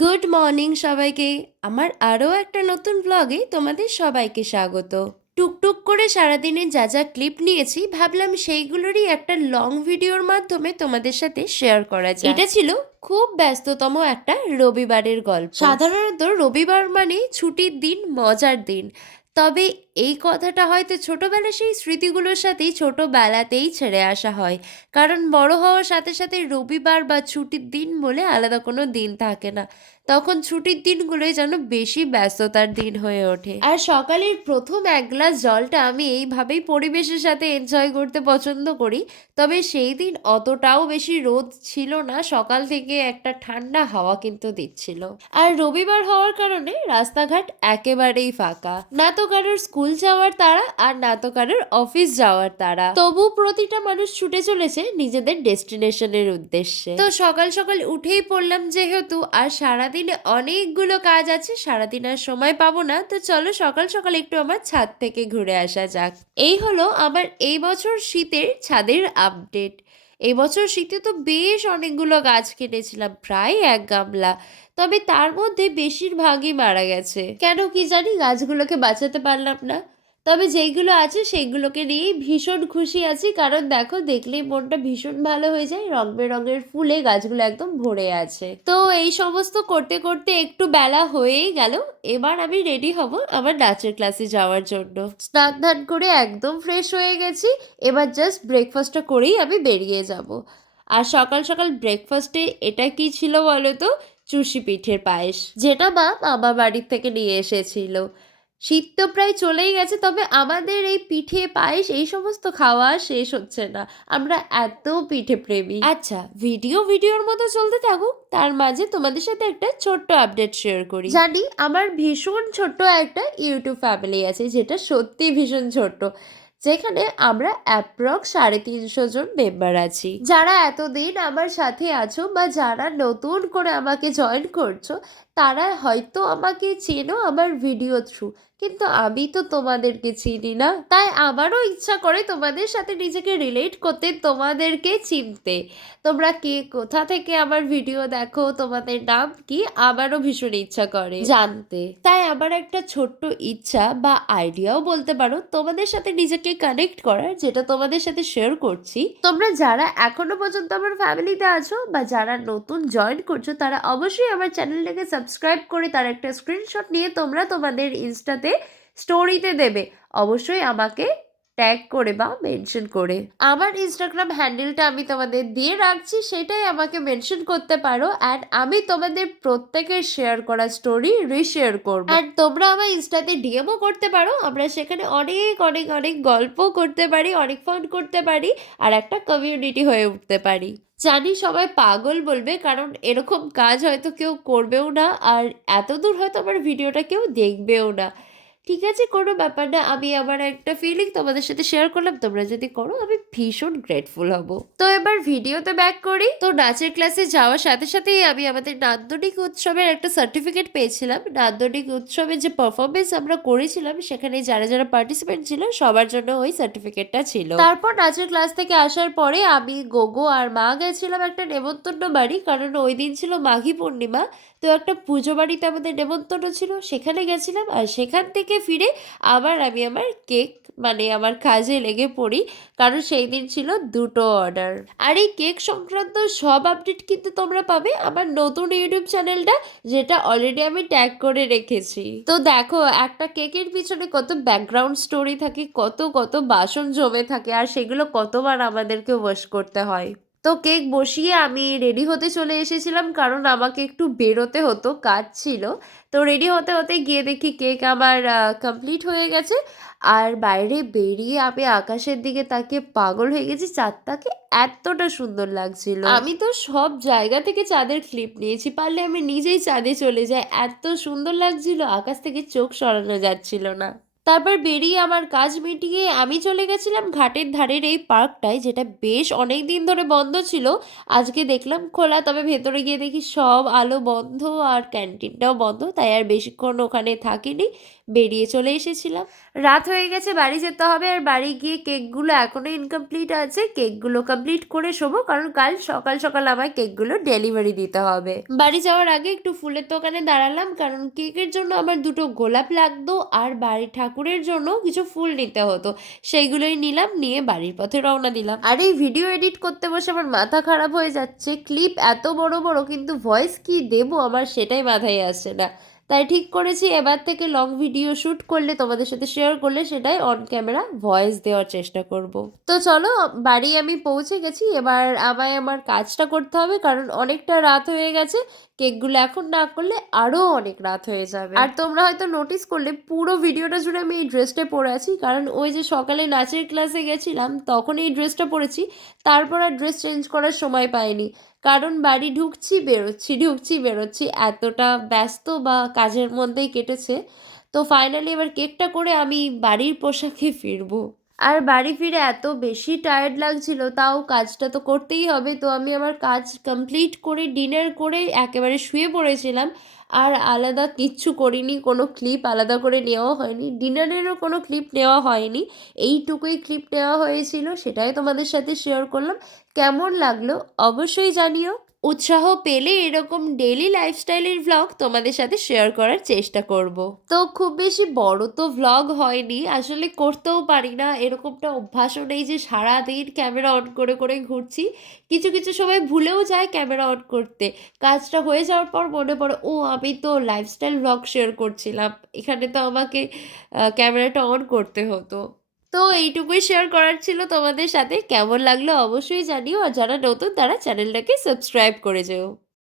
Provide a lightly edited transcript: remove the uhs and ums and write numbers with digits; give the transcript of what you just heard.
Good morning সবাইকে। আমার আরও একটা নতুন ব্লগে তোমাদের সবাইকে স্বাগত। টুকটুক করে সারাদিনে যা যা ক্লিপ নিয়েছি ভাবলাম সেইগুলোরই একটা লং ভিডিওর মাধ্যমে তোমাদের সাথে শেয়ার করা যায়। এটা ছিল খুব ব্যস্ততম একটা রবিবারের গল্প। সাধারণত রবিবার মানে ছুটির দিন, মজার দিন। তবে এই কথাটা হয়তো ছোটবেলা সেই স্মৃতিগুলোর সাথেই ছোটবেলাতেই ছেড়ে আসা হয়, কারণ বড় হওয়ার সাথে সাথে রবিবার বা ছুটির দিন বলে আলাদা কোনো দিন থাকে না। তখন ছুটির দিনগুলোই যেন বেশি ব্যস্ততার দিন হয়ে ওঠে। আর সকালের প্রথম এক গ্লাস জলটা আমি এইভাবেই পরিবেশের সাথে এনজয় করতে পছন্দ করি। তবে সেই দিন অতটাও বেশি রোদ ছিল না, সকাল থেকে একটা ঠান্ডা হাওয়া কিন্তু দিচ্ছিল। আর রবিবার হওয়ার কারণে রাস্তাঘাট একেবারেই ফাঁকা, না তো কারোর স্কুল যাওয়ার তাড়া আর না তো কারোর অফিস যাওয়ার তাড়া। তবু প্রতিটা মানুষ ছুটে চলেছে নিজেদের ডেস্টিনেশনের উদ্দেশ্যে। তো সকাল সকাল উঠেই পড়লাম যেহেতু, আর সারাদিনে অনেকগুলো কাজ আছে, সারাদিন আর সময় পাবো না। তো চলো সকাল সকাল একটু আমার ছাদ থেকে ঘুরে আসা যাক। এই হলো আমার এই বছর শীতের ছাদের আপডেট। এই বছর শীতে তো বেশ অনেকগুলো গাছ কিনেছিলাম, প্রায় 1 গামলা। তবে তার মধ্যে বেশিরভাগই মারা গেছে, কেন কি জানি গাছগুলোকে বাঁচাতে পারলাম না। তবে যেইগুলো আছে সেইগুলোকে নিয়েই ভীষণ খুশি আছি, কারণ দেখো দেখলেই মনটা ভীষণ ভালো হয়ে যায়। রং বেরঙের ফুলে গাছগুলো একদম ভরে আছে। তো এই সমস্ত করতে করতে একটু বেলা হয়েই গেল। এবার আমি রেডি হব আমার নাচের ক্লাসে যাওয়ার জন্য। স্নান ধান করে একদম ফ্রেশ হয়ে গেছি। এবার জাস্ট ব্রেকফাস্টটা করেই আমি বেরিয়ে যাব। আর সকাল সকাল ব্রেকফাস্টে এটা কি ছিল বলো তো? চুষি পিঠের পায়েস, যেটা মা মামা বাড়ির থেকে নিয়ে এসেছিল। শীত তো প্রায় চলেই গেছে, তবে আমাদের এই পিঠে পায়েস এই সমস্ত খাওয়া শেষ হচ্ছে না। আমরা এত পিঠে প্রেমী। আচ্ছা, ভিডিওর মতো চলতে থাকুক, তার মাঝে তোমাদের সাথে একটা ছোট্ট আপডেট শেয়ার করি। জানি আমার ভীষণ ছোট্ট একটা ইউটিউব ফ্যামিলি আছে, যেটা সত্যি ভীষণ ছোট্ট, যেখানে আমরা অ্যাপ্রক্স 350 জন মেম্বার আছি। যারা এতদিন আমার সাথে আছো বা যারা নতুন করে আমাকে জয়েন করছো, তারা হয়তো আমাকে চেনো আমার ভিডিও থ্রু, কিন্তু আমি তো তোমাদেরকে চিনি না। তাই আমারও ইচ্ছা করে তোমাদের সাথে নিজেকে রিলেট করতে, তোমাদেরকে চিনতে। তোমরা কে কোথা থেকে আমার ভিডিও দেখো, তোমাদের নাম কি, আমারও ভীষণ ইচ্ছা করে জানতে। তাই আমার একটা ছোট্ট ইচ্ছা বা আইডিয়াও বলতে পারো তোমাদের সাথে নিজেকে কানেক্ট করার, যেটা তোমাদের সাথে শেয়ার করছি। তোমরা যারা এখনো পর্যন্ত আমার ফ্যামিলিতে আছো বা যারা নতুন জয়েন করছো, তারা অবশ্যই আমার চ্যানেলটাকে সাবস্ক্রাইব করে তার একটা স্ক্রিনশট নিয়ে তোমরা তোমাদের ইনস্টাতে স্টোরিতে দেবে। অবশ্যই আমাকে ট্যাগ করে বা মেনশন করে। আমার ইনস্টাগ্রাম হ্যান্ডেলটা আমি তোমাদের দিয়ে রাখছি, সেটাই আমাকে মেনশন করতে পারো। অ্যান্ড আমি তোমাদের প্রত্যেকের শেয়ার করা স্টোরি রিশেয়ার করবো। অ্যান্ড তোমরা আমার ইনস্টাতে ডিএমও করতে পারো, আমরা সেখানে অনেক অনেক অনেক গল্প করতে পারি, অনেক ফান করতে পারি, আর একটা কমিউনিটি হয়ে উঠতে পারি। জানি সবাই পাগল বলবে, কারণ এরকম কাজ হয়তো কেউ করবেও না, আর এত দূর হয়তো আমার ভিডিওটা কেউ দেখবেও না। ঠিক আছে, কোনো ব্যাপার না। আমি আমার একটা ফিলিং তোমাদের সাথে শেয়ার করলাম, তোমরা যদি করো আমি ভীষণ গ্রেটফুল হব। তো এবার ভিডিওতে ব্যাক করি। তো নাচের ক্লাসে যাওয়ার সাথে সাথেই আমি আমাদের নান্দনিক উৎসবের একটা সার্টিফিকেট পেয়েছিলাম। নান্দনিক উৎসবের যে পারফরমেন্স আমরা করেছিলাম, সেখানে যারা যারা পার্টিসিপেন্ট ছিল সবার জন্য ওই সার্টিফিকেটটা ছিল। তারপর নাচের ক্লাস থেকে আসার পরে আমি, গোগো আর মা গেছিলাম একটা নেমন্তন্ন বাড়ি, কারণ ওই দিন ছিল মাঘী পূর্ণিমা। তো একটা পুজো বাড়িতে আমাদের নেমন্তন্ন ছিল, সেখানে গেছিলাম। আর সেখান থেকে ফিরে আবার আমি আমার কেক মানে আমার কাজে লেগে পড়ি, কারণ সেই দিন ছিল 2টো অর্ডার। আর এই কেক সংক্রান্ত সব আপডেট কিন্তু তোমরা পাবে আমার নতুন ইউটিউব চ্যানেলটা, যেটা অলরেডি আমি ট্যাগ করে রেখেছি। তো দেখো, একটা কেকের পিছনে কত ব্যাকগ্রাউন্ড স্টোরি থাকে, কত কত বাসন জমে থাকে, আর সেগুলো কতবার আমাদেরকে ওয়াশ করতে হয়। তো কেক বসিয়ে আমি রেডি হতে চলে এসেছিলাম, কারণ আমাকে একটু বেরোতে হতো, কাজ ছিল। তো রেডি হতে হতে গিয়ে দেখি কেক আমার কমপ্লিট হয়ে গেছে। আর বাইরে বেরিয়ে আমি আকাশের দিকে তাকিয়ে পাগল হয়ে গেছি, চাঁদটাকে এতটা সুন্দর লাগছিল। আমি তো সব জায়গা থেকে চাঁদের ক্লিপ নিয়েছি, পারলে আমি নিজেই চাঁদে চলে যাই, এত সুন্দর লাগছিল, আকাশ থেকে চোখ সরানো যাচ্ছিল না। তারপর বেরিয়ে আমার কাজ মিটিয়ে আমি চলে গেছিলাম ঘাটের ধারের এই পার্কটায়, যেটা বেশ অনেক দিন ধরে বন্ধ ছিল। আজকে দেখলাম খোলা, তবে ভেতরে গিয়ে দেখি সব আলো বন্ধ আর ক্যান্টিনটাও বন্ধ, তাই আর বেশিক্ষণ ওখানে থাকিনি, বেরিয়ে চলে এসেছিলাম। রাত হয়ে গেছে, বাড়ি যেতে হবে, আর বাড়ি গিয়ে কেকগুলো এখনো ইনকমপ্লিট আছে, কেকগুলো কমপ্লিট করে শোবো, কারণ কাল সকাল সকাল আমার কেকগুলো ডেলিভারি দিতে হবে। বাড়ি যাওয়ার আগে একটু ফুলের দোকানে দাঁড়ালাম, কারণ কেকের জন্য আমার দুটো গোলাপ লাগতো আর বাড়ির ঠাকুরের জন্য কিছু ফুল নিতে হতো, সেইগুলোই নিলাম, নিয়ে বাড়ির পথে রওনা দিলাম। আর এই ভিডিও এডিট করতে বসে আমার মাথা খারাপ হয়ে যাচ্ছে, ক্লিপ এত বড় বড়, কিন্তু ভয়েস কি দেবো আমার সেটাই মাথায় আসছে না। তাই ঠিক করেছি এবার থেকে লং ভিডিও শ্যুট করলে, তোমাদের সাথে শেয়ার করলে, সেটাই অন ক্যামেরা ভয়েস দেওয়ার চেষ্টা করব। তো চলো, বাড়ি আমি পৌঁছে গেছি, এবার আমায় আমার কাজটা করতে হবে, কারণ অনেকটা রাত হয়ে গেছে, কেকগুলো এখন না করলে আরও অনেক রাত হয়ে যাবে। আর তোমরা হয়তো নোটিস করলে পুরো ভিডিওটা জুড়ে আমি এই ড্রেসটা পরে আছি, কারণ ওই যে সকালে নাচের ক্লাসে গেছিলাম তখন এই ড্রেসটা পরেছি, তারপর আর ড্রেস চেঞ্জ করার সময় পাইনি, কারণ বাড়ি ঢুকছি বেরোচ্ছি এতটা ব্যস্ত বা কাজের মধ্যেই কেটেছে। তো ফাইনালি এবার কেকটা করে আমি বাড়ির পোশাকে ফিরবো। আর বাড়ি ফিরে এত বেশি টায়ার্ড লাগছিল, তাও কাজটা তো করতেই হবে, তো আমি আমার কাজ কমপ্লিট করে ডিনার করে একেবারে শুয়ে পড়েছিলাম। আর আলাদা কিচ্ছু করিনি, কোনো ক্লিপ আলাদা করে নেওয়া হয়নি, ডিনারেরও কোনো ক্লিপ নেওয়া হয়নি, এইটুকুই ক্লিপ নেওয়া হয়েছিল, সেটাই তোমাদের সাথে শেয়ার করলাম। কেমন লাগলো অবশ্যই জানিও। উৎসাহ পেলে এরকম ডেইলি লাইফস্টাইলের ভ্লগ তোমাদের সাথে শেয়ার করার চেষ্টা করব। তো খুব বেশি বড় তো ভ্লগ হয়নি, আসলে করতেও পারি না, এরকমটা অভ্যাসও নেই যে সারাদিন ক্যামেরা অন করে করে ঘুরছি। কিছু কিছু সময় ভুলেও যায় ক্যামেরা অন করতে, কাজটা হয়ে যাওয়ার পর মনে পড়ে, ও আমি তো লাইফস্টাইল ভ্লগ শেয়ার করছিলাম, এখানে তো আমাকে ক্যামেরাটা অন করতে হতো। তো এইটুকুই শেয়ার করার ছিল তোমাদের সাথে, কেমন লাগলো অবশ্যই জানিও, আর যারা নতুন তারা চ্যানেলটাকে সাবস্ক্রাইব করে যেও।